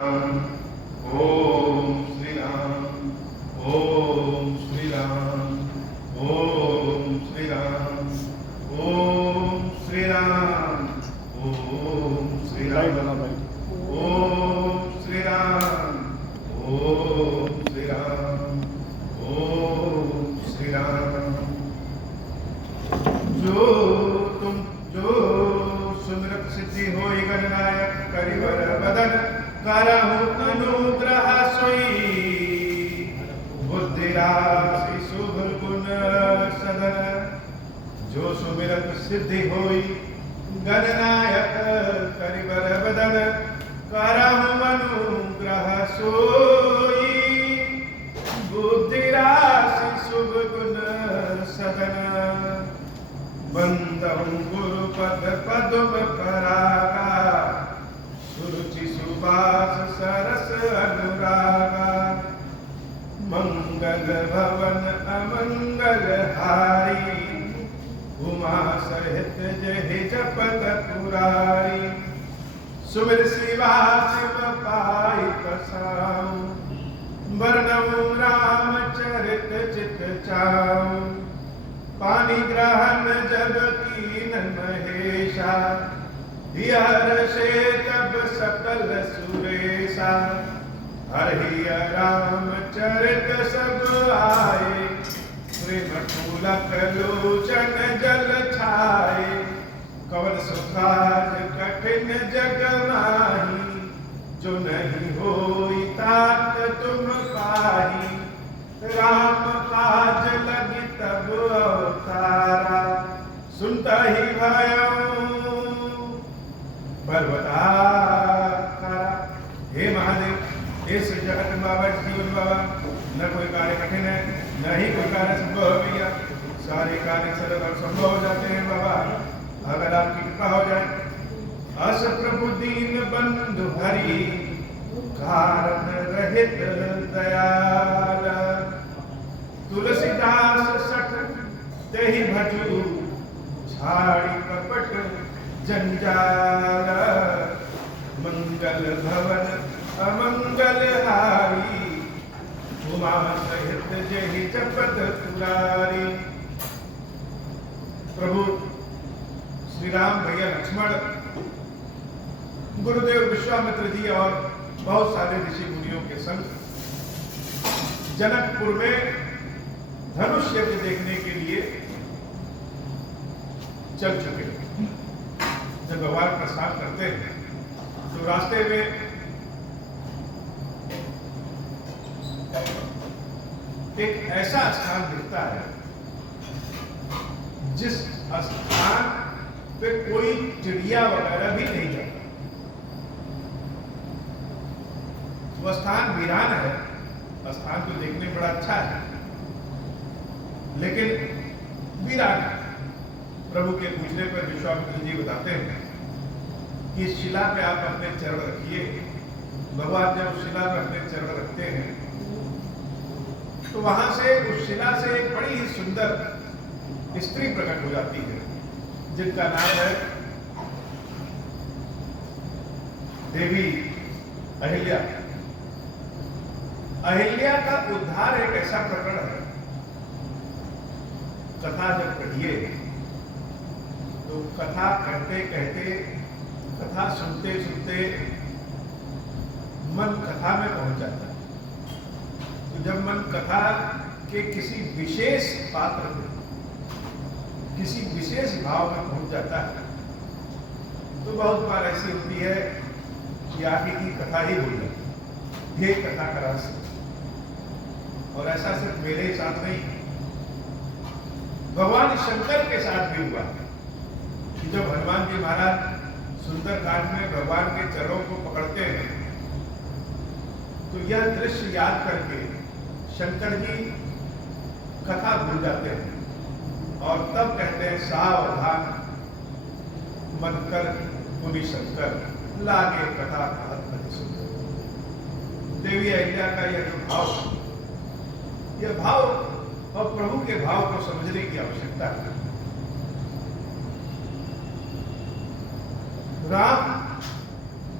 ओम श्री राम। ओम श्री राम। ओम श्री राम। ओम श्री राम। ओम श्री राम। ओम श्री राम। ओम श्री राम। ओम श्री राम। जो सुमिरत सिद्धि होई गणनायक करिवर बदन करहु अनुग्रह सोई बुद्धि राशि शुभ गुण सदन। जो सुमिरत सिद्धि होई गणनायक करिवर बदन करहु अनुग्रह सोई बुद्धि राशि शुभ गुण सदन। बंदहु गुरु पद पद्म परागा सुरुचि सुबास सरस अनुरागा। मंगल भवन अमंगल हारी उमा सहित जहि जपत पुरारी। सुमिर शिवा शिव पाई पसाऊ वर्णऊ रामचरित चित चाऊ। पानी ग्रहण जब कीन महेशा हर्षे तब सकल सुरेशा। हरिय रामचरित सब आए प्रेम फूलक लोचन जल छाए। कवन सुखाज कठिन जग माही जो नहीं होई तात तुम पाही। राम काज लगी तब अवतारा सुनता ही भयऊ पर्वताकारा। हे महादेव, हे श्री जगत बाबा जीवन बाबा, न कोई कार्य कठिन है न ही कोई कार्य संभव है भैया। सारे कार्य सरल और संभव हो जाते हैं बाबा अगर आपकी कृपा हो जाए। अस प्रभु दीन बंधु हरि कारण रहित दयाल। तुलसीदास सठ तेहि भजू छाड़ी कपट जंजाल। मंगल भवन अमंगल हारी उमा सहित जहि जपत पुरारी। प्रभु श्री राम भैया लक्ष्मण गुरुदेव विश्वामित्र जी और बहुत सारे ऋषि मुनियों के संग जनकपुर में धनुष यज्ञ देखने के लिए चल चुके। जब भगवान प्रस्थान करते हैं तो रास्ते में एक ऐसा स्थान दिखता है जिस स्थान पे कोई चिड़िया वगैरह भी नहीं जाता। वो स्थान वीरान है। स्थान तो देखने बड़ा अच्छा है लेकिन वीरान है। प्रभु के पूछने पर विश्वामित्र जी बताते हैं कि इस शिला पे आप अपने चरण रखिए। भगवान जब उस शिला पे अपने चरण रखते हैं तो वहां से उस शिला से एक बड़ी ही सुंदर स्त्री प्रकट हो जाती है जिनका नाम है देवी अहिल्या। अहिल्या का उद्धार एक ऐसा प्रकरण है, कथा जब पढ़िए तो कथा कहते कहते कथा सुनते सुनते मन कथा में पहुंच जाता है। तो जब मन कथा के किसी विशेष पात्र में किसी विशेष भाव में पहुंच जाता है तो बहुत बार ऐसी होती है कि आगे की कथा ही भूल जाती। ये कथा का रहस्य और ऐसा सिर्फ मेरे साथ नहीं, भगवान शंकर के साथ भी हुआ कि जब हनुमान जी महाराज सुंदरकांड में भगवान के चरणों को पकड़ते हैं तो यह दृश्य याद करके शंकर जी कथा भूल जाते हैं और तब कहते हैं सावधान मन कर मुनि शंकर लागे कथा अति सुंदर। देवी अहिल्या का यह जो भाव, यह भाव और प्रभु के भाव को समझने की आवश्यकता है। राम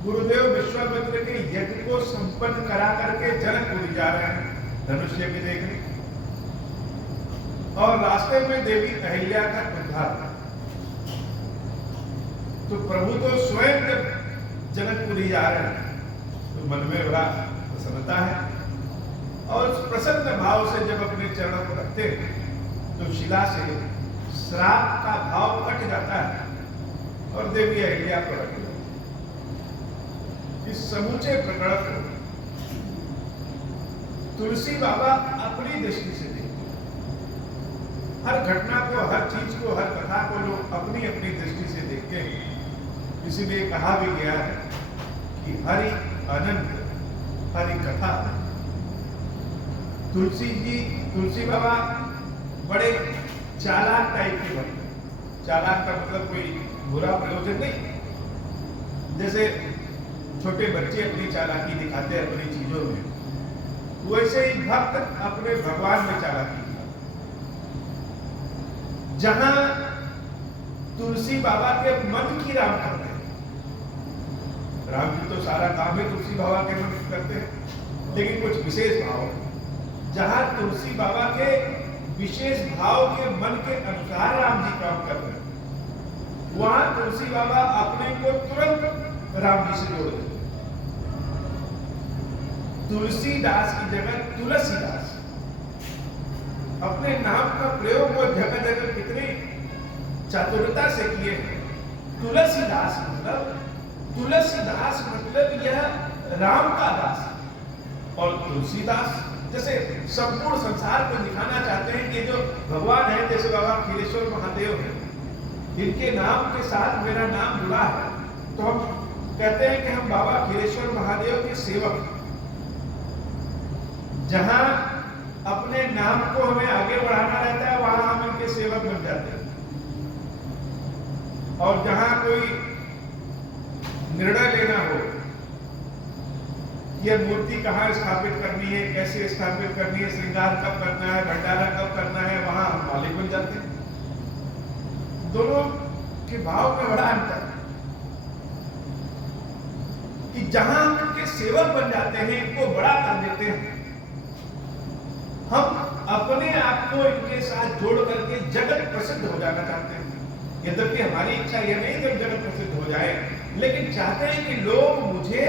गुरुदेव विश्वामित्र के यज्ञ को उत्पन्न करा करके जनकपुरी जा रहे हैं धनुष यज्ञ देखने, और रास्ते में देवी अहिल्या का उद्धार। तो प्रभु तो स्वयं जब जनकपुरी जा रहे हैं तो मन में बड़ा प्रसन्नता है, और उस प्रसन्न भाव से जब अपने चरणों को रखते हैं तो शिला से श्राप का भाव कट जाता है और देवी अहिल्या को रख जाती है। इस समूचे प्रकरण को तुलसी बाबा अपनी दृष्टि से देखते हैं। हर घटना को, हर चीज को, हर कथा को लोग अपनी अपनी दृष्टि से देखते हैं। इसीलिए कहा भी गया है कि हरि अनंत, हरि कथा। तुलसी बाबा बड़े चालाक टाइप के बनते हैं। चालाक का मतलब कोई बुरा प्रयोजन नहीं। जैसे छोटे बच्चे अपनी चालाकी दिखाते हैं अपनी चीजों में, वैसे ही भक्त अपने भगवान में चालाकी दिखाते। जहां तुलसी बाबा के मन की राम करते हैं, राम जी तो सारा काम है तुलसी बाबा के मन की करते हैं, लेकिन कुछ विशेष भाव, जहां तुलसी बाबा के विशेष भाव के मन के अनुसार राम जी काम कर रहे हैं, वहां तुलसी बाबा अपने को तुरंत राम जी से जोड़ देते। तुलसीदास की जगह तुलसीदास, अपने नाम का प्रयोग वो जगह जगह कितनी चातुरता से किए हैं। तुलसीदास मतलब यह राम का दास, और तुलसीदास जैसे संपूर्ण संसार को दिखाना चाहते हैं कि जो भगवान है, जैसे बाबा खीरेश्वर महादेव है, इनके नाम के साथ मेरा नाम जुड़ा है, तो हम कहते हैं कि हम बाबा खीरेश्वर महादेव के सेवक हैं। जहां अपने नाम को हमें आगे बढ़ाना रहता है, वहां हम इनके सेवक बन जाते हैं। और जहां कोई निर्णय लेना हो, यह मूर्ति कहाँ स्थापित करनी है, कैसे स्थापित करनी है, श्रृंगार कब करना है, भंडारा कब करना है, वहां हम मालिक बन जाते हैं। दोनों के भाव में बड़ा अंतर है कि जहां हम इनके सेवक बन जाते हैं, इनको बड़ा कर देते हैं, हम अपने आप को इनके साथ जोड़ करके जगत प्रसिद्ध हो जाना चाहते हैं। यद्यपि हमारी इच्छा यह नहीं कि जगत प्रसिद्ध हो जाए, लेकिन चाहते हैं कि लोग मुझे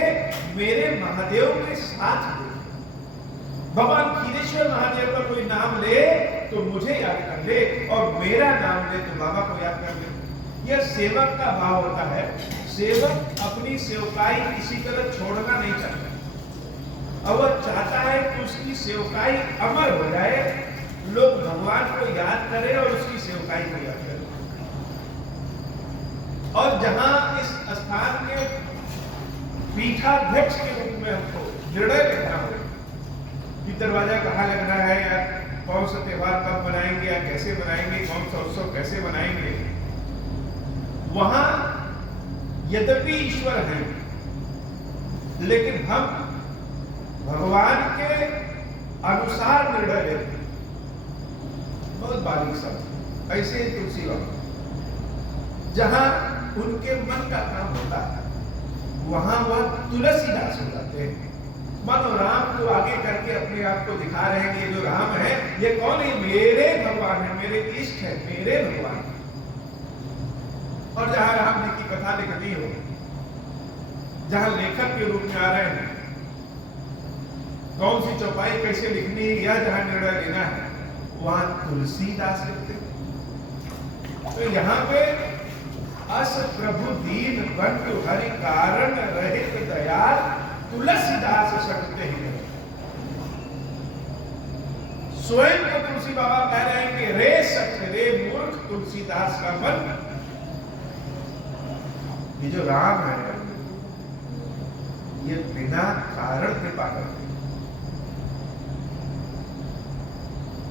मेरे महादेव के साथ देखें। भगवान खीरेश्वर महादेव का कोई नाम ले तो मुझे याद कर ले, और मेरा नाम ले तो बाबा को याद कर ले। यह सेवक का भाव होता है। सेवक अपनी सेवकाई किसी तरह छोड़ना नहीं चाहता, और वह चाहता है कि उसकी सेवकाई अमर हो जाए, लोग भगवान को याद करें और उसकी सेवकाई को याद करें। और जहां इस स्थान के पीठाध्यक्ष के रूप में हमको निर्णय लेना हो कि दरवाजा कहाँ लगना है, या कौन सा त्योहार कब मनाएंगे, या कैसे मनाएंगे, कौन सा उत्सव कैसे मनाएंगे, वहां यद्यपि ईश्वर है, लेकिन हम भगवान के अनुसार निर्णय लेते हैं। बहुत बारीक सब ऐसे ही तुलसी बाबा, जहां उनके मन का काम होता है, वहां वह तुलसीदास हो जाते हैं। मानो राम को आगे करके अपने आप को दिखा रहे हैं कि ये जो राम है, ये कौन है? मेरे भगवान है, मेरे इष्ट है, मेरे भगवान है। और जहां राम जी की कथा लिखनी हो, जहां लेखक के रूप में आ रहे हैं, कौन सी चौपाई कैसे लिखनी है, या जहां निर्णय लेना है, वहां तुलसीदास लिखते हैं। तो यहाँ पे अस प्रभु दीन बंधु हरि कारण रहित दयाल तुलसीदास सकते ही। स्वयं को तुलसी बाबा कह रहे हैं कि रे सख रे मूर्ख तुलसीदास का मन, ये जो राम है, ये बिना कारण कृपा करते।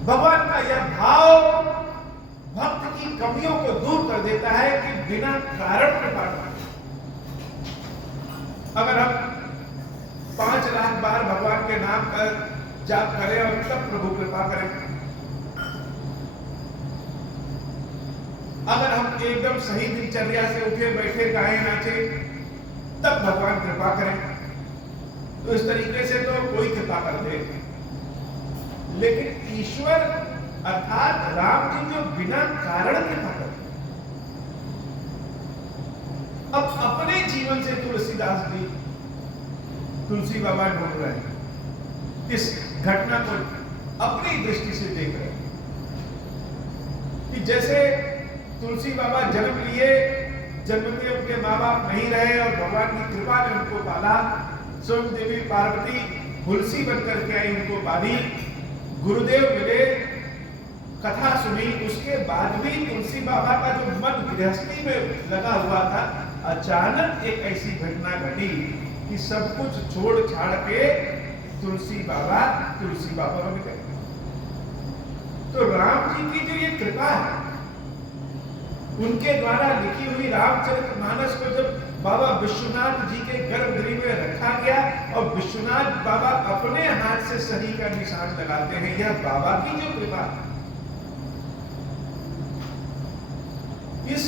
भगवान का यह भाव भक्त की कमियों को दूर कर देता है कि बिना कारण कृपा करते। अगर हम 5 लाख बार भगवान के नाम का जाप करें और तब प्रभु कृपा करें, अगर हम एकदम सही दिनचर्या से उठे बैठे गाएं नाचे, तब भगवान कृपा करें। तो इस तरीके से तो कोई कृपा कर दे, लेकिन ईश्वर अर्थात राम जी जो बिना कारण कृपा करते, अब अपने जीवन से तुलसीदास जी तुलसी बाबा ढूंढ रहे हैं, इस घटना को अपनी दृष्टि से देख रहे हैं कि जैसे तुलसी बाबा जन्म लिए, जन्म में उनके माँ बाप नहीं रहे और भगवान की कृपा ने उनको पाला, स्वयं देवी पार्वती तुलसी बनकर के आई, उनको पाली, गुरुदेव मिले, कथा सुनी, उसके बाद भी तुलसी बाबा का जो मन गृहस्थी में लगा हुआ था, अचानक एक ऐसी घटना घटी कि सब कुछ छोड़ छाड़ के तुलसी बाबा बन गए। तो राम जी की जो ये कृपा है, उनके द्वारा लिखी हुई रामचरितमानस को जब बाबा विश्वनाथ जी के गर्भगृह में रखा गया और विश्वनाथ बाबा अपने हाथ से सही का निशान लगाते हैं, यह बाबा की जो कृपा है, इस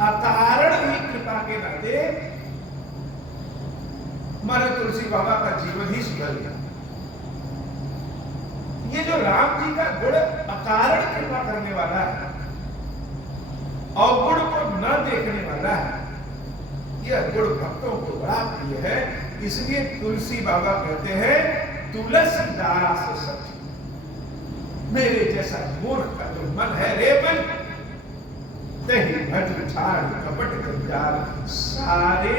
अकारण हुई कृपा के नाते हमारे तुलसी बाबा का जीवन ही सुधर गया। ये जो राम जी का गुण अकारण कृपा करने वाला है, अवगुण को न देखने वाला है, यह गुण भक्तों को बड़ा प्रिय है। इसलिए तुलसी बाबा कहते हैं, तुलसीदास सखी, मेरे जैसा मूर्ख का जो मन है रे मन, तही भज छाड़ कपट जंजाल, सारे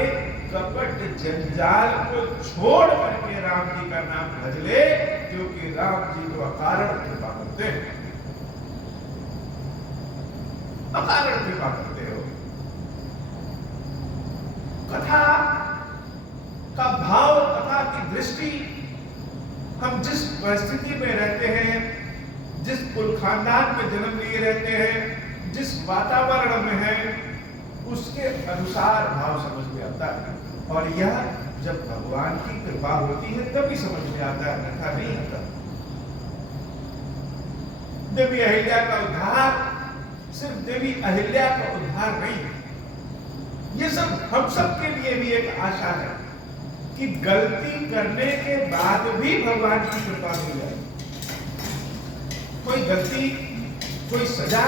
कपट जंजाल को छोड़ करके राम जी का नाम भज ले, क्योंकि राम जी को अकारण कृपा करते हैं, अकारण कृपा करते हो। कथा का भाव, कथा की दृष्टि, हम जिस परिस्थिति में रहते हैं, जिस कुल खानदान में जन्म लिए रहते हैं, जिस वातावरण में है, उसके अनुसार भाव समझ में आता है। और यह जब भगवान की कृपा होती है तभी समझ में आता है, अन्यथा नहीं आता। देवी अहिल्या का उद्धार सिर्फ देवी अहिल्या का उद्धार नहीं है, ये सब हम सब के लिए भी एक आशा है कि गलती करने के बाद भी भगवान की कृपा मिल जाए। कोई गलती, कोई सजा,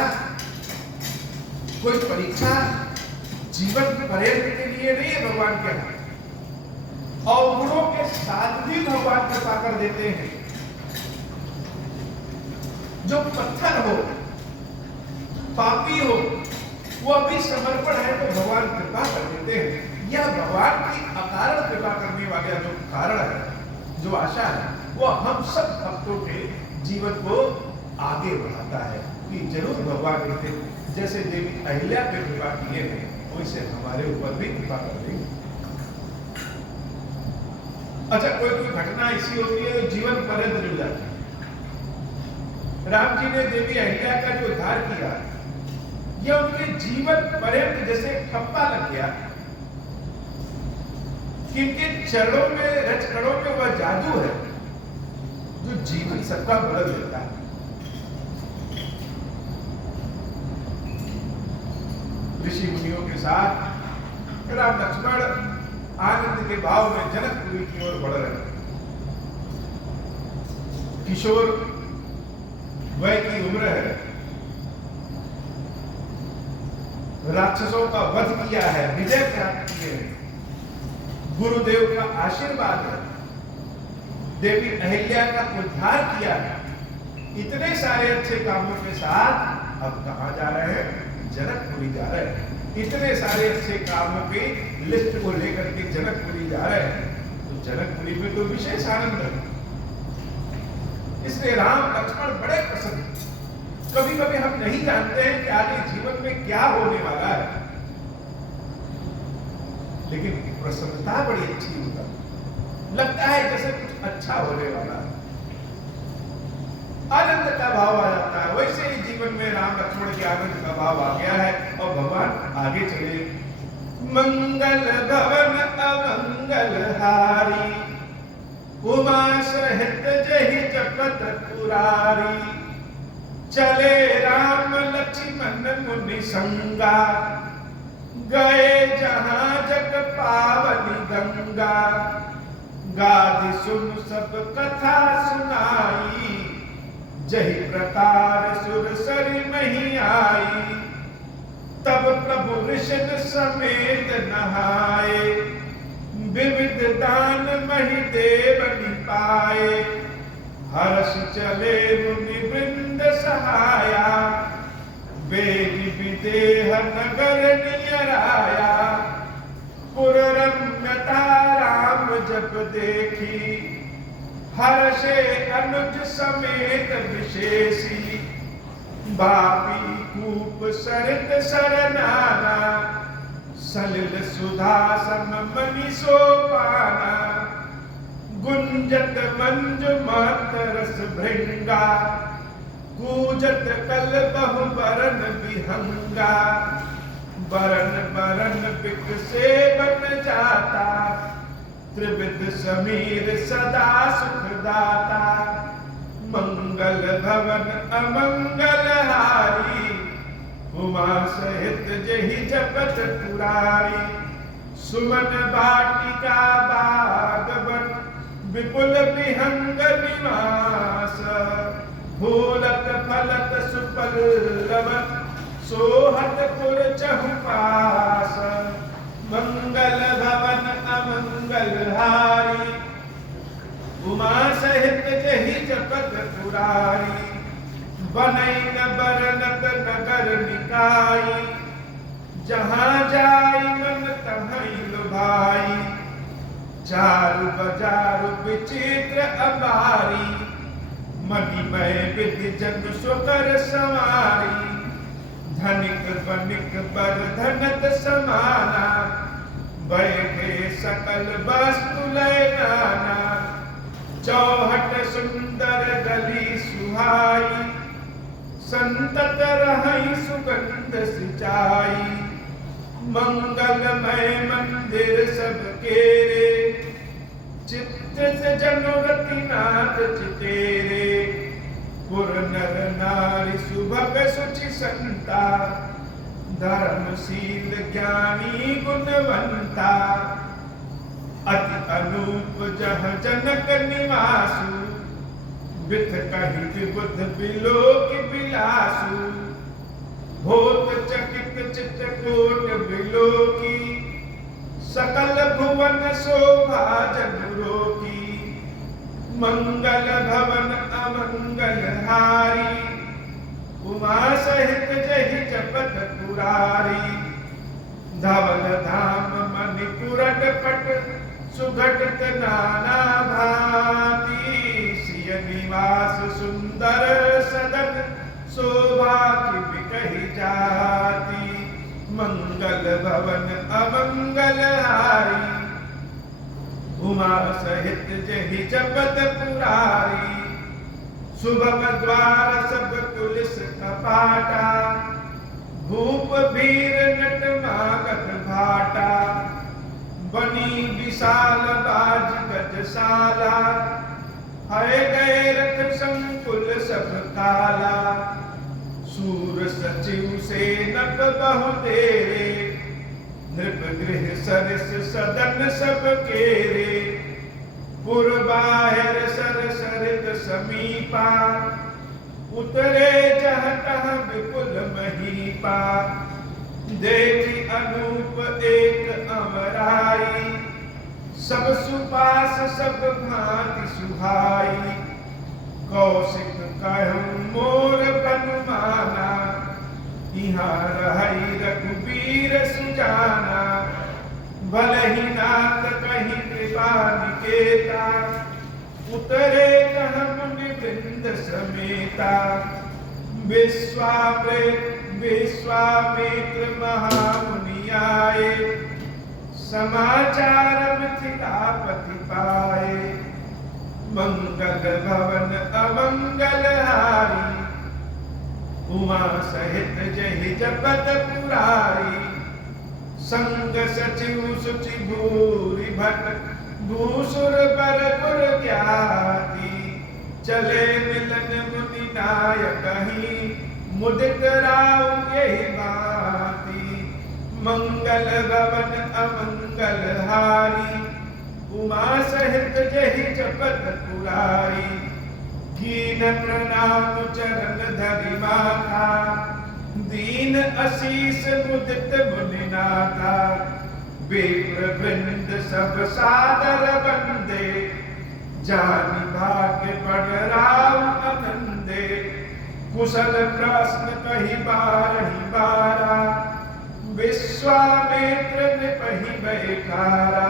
कोई परीक्षा जीवन पर्यंत के लिए नहीं है भगवान के हाथ, और गुणों के साथ भी भगवान कृपा कर देते हैं। जो पत्थर हो, पापी हो, वो अभी समर्पण है तो भगवान कृपा कर देते हैं। यह भगवान की अकारण कृपा करने वाला जो कारण है, जो आशा है, वो हम सब भक्तों के जीवन को आगे बढ़ाता है कि जरूर भगवान कहते जैसे देवी अहिल्या पे कृपा किए हैं, वैसे हमारे ऊपर भी कृपा कर देंगे। अच्छा, कोई घटना ऐसी होती है जीवन पर्यंत जुड़ जाती है। राम जी ने देवी अहिल्या का जो उद्धार किया, यह उनके जीवन पर्यंत जैसे ठप्पा लग गया, किनके चरणों में, रचकड़ों में वह जादू है जो जीवन सबका बदल देता है। ऋषि मुनियों के साथ राम लक्ष्मण आनंद के भाव में जनकपुरी की ओर बढ़ रहे। किशोर वय की उम्र है, राक्षसों का वध किया है, विजय प्राप्त किए हैं, गुरुदेव का आशीर्वाद है, देवी अहिल्या का उद्धार किया है, इतने सारे अच्छे कामों के साथ अब कहां जा रहे हैं? जनकपुरी जा रहे हैं। इतने सारे अच्छे कामों की लिस्ट को लेकर के जनकपुरी जा रहे हैं, तो जनकपुरी में तो विशेष आनंद है। इसलिए राम लक्ष्मण बड़े प्रसन्न। कभी कभी हम नहीं जानते हैं कि आगे जीवन में क्या होने वाला है, लेकिन प्रसन्नता बड़ी अच्छी होता है, लगता है जैसे कुछ अच्छा होने वाला है, आनंद का भाव आ जाता है। वैसे ही जीवन में राम लक्ष्मण के आनंद का भाव आ गया है और भगवान आगे चले। मंगल भवन अमंगल हारी, उमा सहित जहि जपत पुरारी, चले राम लक्ष्मण मुनि संगा, गए जहां जग पावनी गंगा, गादि सुन सब कथा सुनाई, जही प्रकार सुर सरी मही आई। तब प्रभु ऋषभ समेत नहाए, विविध दान मही देव पाए। हर्ष चले मुनि वृंद सहाया, वेद विदेह नगर नियराया। पुर रम्यता राम जब देखी, हर्षे अनुज समेत विशेषी। बापी कूप सरित सरनाना, सलिल सुधा सम मनि सोपाना। गुंजत मंजु मत रस भृंगा, कूजत कल बहु बरन विहंगा। बरन बरन बिक से बन जाता, त्रिविध समीर सदा सुखदाता। मंगल भवन अमंगल हारी, उमा सहित जहि जपत पुरारी। सुमन बाटिका बागवन, विपुल विहंग निवास। फूलत फलत सुपल्लव, सोहत पुर चहुपास। मंगल भवन अमंगल हारी, उमा सहित जहि जपत पुरारी। बनई न बरनत नगर निकाई, जहाँ जाई मन तहीं लुभाई। चारु बजारु विचित्र अबारी, मणिमय विधि जन सुकर संवारी। धनिक बनिक बर धनत समाना, बैठे सकल वस्तु लय नाना। चौहट सुंदर गली सुहाई, संतत रहई सुगंध सिंचाई। मंगलमय मंदिर सब केरे, चित्रित जनुरति नाथ चितेरे। पुर नर नारी सुभग सुचि संता, धर्मशील ज्ञानी गुणवंता। अति अनूप जह जनक निवासु, विथ कहि विबुध बिलोक बिलासु। भूत चकित चित्रकूट बिलोकी, सकल भुवन शोभा जनुरोकी। मंगल भवन अमंगल हारी, उमा सहित जहि जपत पुरारी। धवल धाम मणिपुरट पट, सुघटित नाना भांति। सिय निवास सुंदर सदन, शोभा की बिकही जाती। मंगल भवन अमंगल हारी, उमा सहित जहि जपत पुरारी। सुभग द्वार सब पुलिस कपाटा, भूप भीर नट मागध भाटा। बनी विशाल बाज गजशाला, है गए रथ संकुल सब काला। सूर सचिव से नट बहु तेरे, नृप गृह सरस सदन सब केरे। पुर बाहिर सर सरित समीपा, उतरे जह तह विपुल महीपा। देखी अनूप एक अमराई, सब सुपास सब भांति सुहाई। कौशिक कहूँ मोर बनुमाना, यहाँ रहई रघुबीर सुजाना। भलहि नाथ कहीं कृपा निकेता, उतरे कह मुनि वृंद समेता। विश्वामित्र महामुनि आए, समाचार मिथिलापति पाए। मंगल भवन अमंगल हारी, उमा सहित जहि जपत पुरारी। संग सचिव सुचि भूरि भट, भूसुर बर गुर ज्ञाति। चले मिलन मुनि नायक ही, मुदित राव यही भांति। मंगल भवन अमंगल हारी, उमा सहित जहि जपत पुरारी, कीन प्रणाम चरण धरि माथा, दीन असीस मुदित मुनिनाथा, विप्र वृंद सब सादर बंदे, जानि भाग्य बढ़ राम आनंदे, कुशल प्रश्न कही बारहि बारा, विश्वामित्र निपहि बैठारा,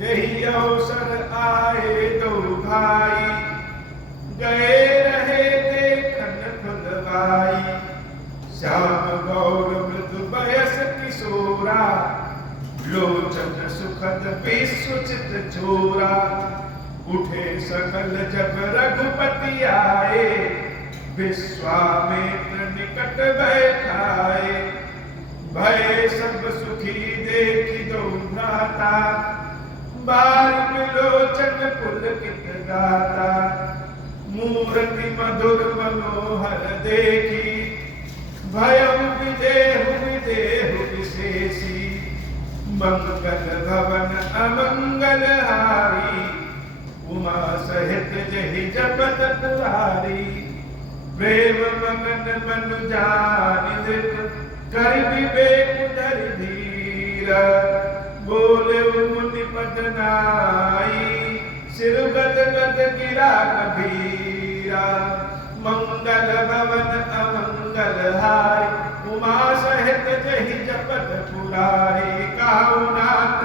यही अवसर आए दो भाई, गए रहे देखन खुलवाई, श्याम गौर मृदु बयस किशोरा, लोचन सुखद विश्वचित छोरा, उठे सकल जब रघुपति आए, विश्वामित्र निकट बैठाए, भय सब सुखी देखी दो भ्राता, बार लोचन पुलकित गाता, मूर्ति मधुर मनोहर देखी, भयं विदेहु विदेहु विशेषी, मंगल भवन अमंगल हारी, उमा सहित जहि जपत पुरारी, प्रेम मगन मनु जानि दृप, कर विवेक धरि धीर, बोले मुनि पद नाई, सिर गद गद गिरा कबीरा, मंगल भवन अमंगल हारी, उमा सहित जहि जपत पुरारी, काहु नाथ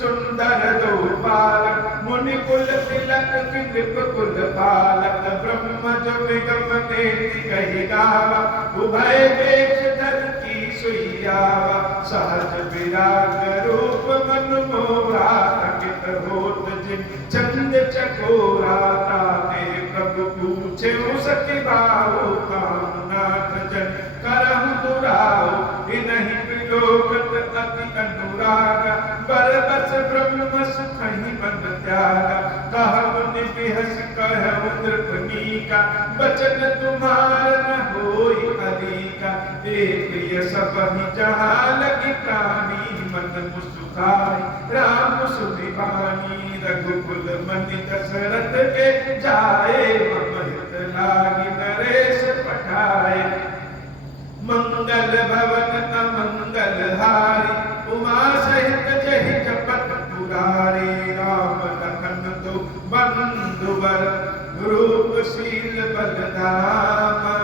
सुंदर दो बालक, मुनि कुल तिलक की नृप कुल पालक, ब्रह्म जो निगम नेति कहि गावा, उभय वेश धर की सुइयावा, सहज विराग रूप मनु मोरा, तकित होत जिन चंद चकोरा, ताके प्रभु पूछे सखी बाहु, कामनाथ जन करहु दुराऊ, इनहि विलोकत अति अनुराग, बरबस ब्रह्म सुखहि मन त्याग, कहु निबिहस कहु नृपनीका, बचन तुम्हार न होई अलीका, ए प्रिय सबहि जहाँ लगी प्राणी, मन मुस्काई राम सुनि बानी, रघुकुल मनि दशरथ के जाए, मम हित लागी नरेश पठाए, मंगल भवन अमंगल हारी, उमा सहित जहि जपत पुरारी, राम लखन दो बंधुवर, रूपशील बलधामा,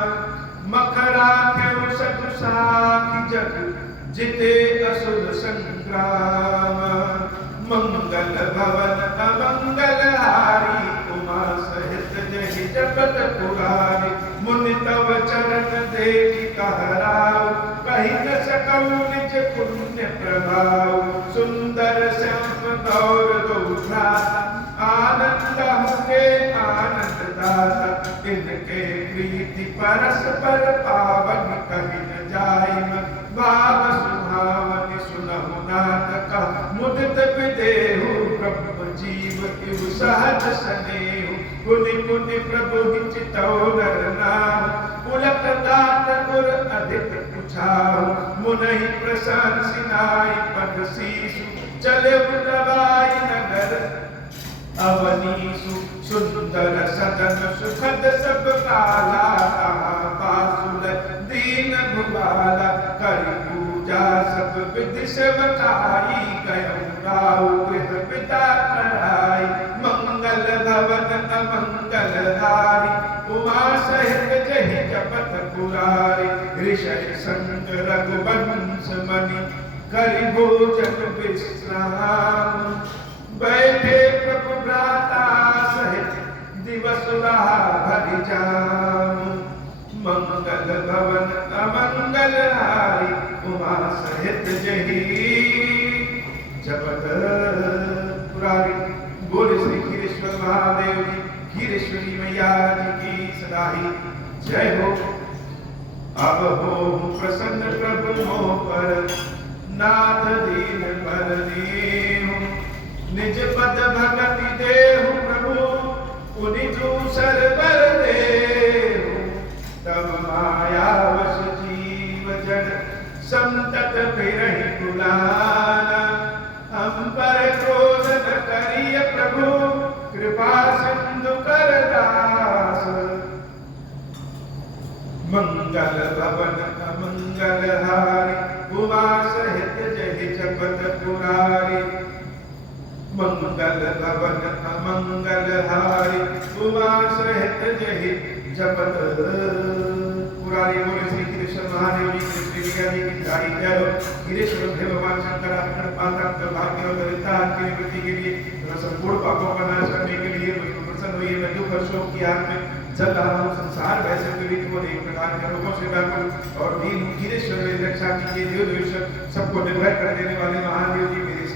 मखरा खेउ सतु साखी जग, जिते असुर संग्राम, मंगल भवन अमंगल हारी, उमा सहित जहि जपत पुरारी, मुनि तव चरण देखि कहराउ, कहि न सकौ निज पुण्य प्रभाव, सुंदर श्याम गौर दो भ्राता, आनंद होके आनंद दाता, इनके प्रीति परस्पर पावन, कहि न जाय भाव सुहावनि, सुनहु नाथ कह मुदित विदेहु, ब्रह्म जीव इव सहज स्नेहु, पुनि पुनि प्रभु चितौ नर नाम, पुलक दात गुर अधिक पुछाऊ, मुनहि प्रशंसि नाई पद सीसु, चले नवाई नगर अवनीसु, सुंदर सदन सुखद सब काला, पासुल दीन भुवाला, करि पूजा सब विधि सेवकाई, गयौ राउ गृह पिता कराई, मंगल भवन अमंगल हारी, उमा सहित जहि जपत पुरारी, ऋषि संग रघुवंश मनि, करि भोजन विश्राम, बैठे प्रभु भ्राता सहित, दिवस रहा भरि जाम, मंगल भवन अमंगल हारी, उमा सहित जहि जपत पुरारी। बोले श्री खीरेश्वर महादेव जी, खीरेश्वरी मैया जी की सदा ही जय हो। अब हो प्रसन्न प्रभु मोह पर, नाथ दीन पर दीहु, निज पद भगति देहु प्रभु, पुनि दूसर बर देहु, तब माया वश जीव जन, संतत फिरहि कुलाना, हम पर क्रोध न करी मंगल भवन अमंगल हारी उमा सहित जहि जपत पुरारी मंगल भवन अमंगल हारी उमा सहित जहि जपत पुरारी। बोले श्री कृष्ण महादेव जी कृष्ण जी की गाड़ी जय हो। गिरीश्वर भगवान शंकर अपने पात्र भाग्य और दरिद्रता की निवृत्ति के लिए तथा संपूर्ण पापों का नाश करने के लिए मुझ पर प्रसन्न हुई। मैं दुख और शोक की आग में जल रहा हूँ, संसार वैसे पीड़ित हो एक प्रकार के रोगों से व्याकुल और दीन गिरीश्वर मेरी रक्षा कीजिए। देव देव सबको निर्भय कर देने वाले महादेव जी मेरी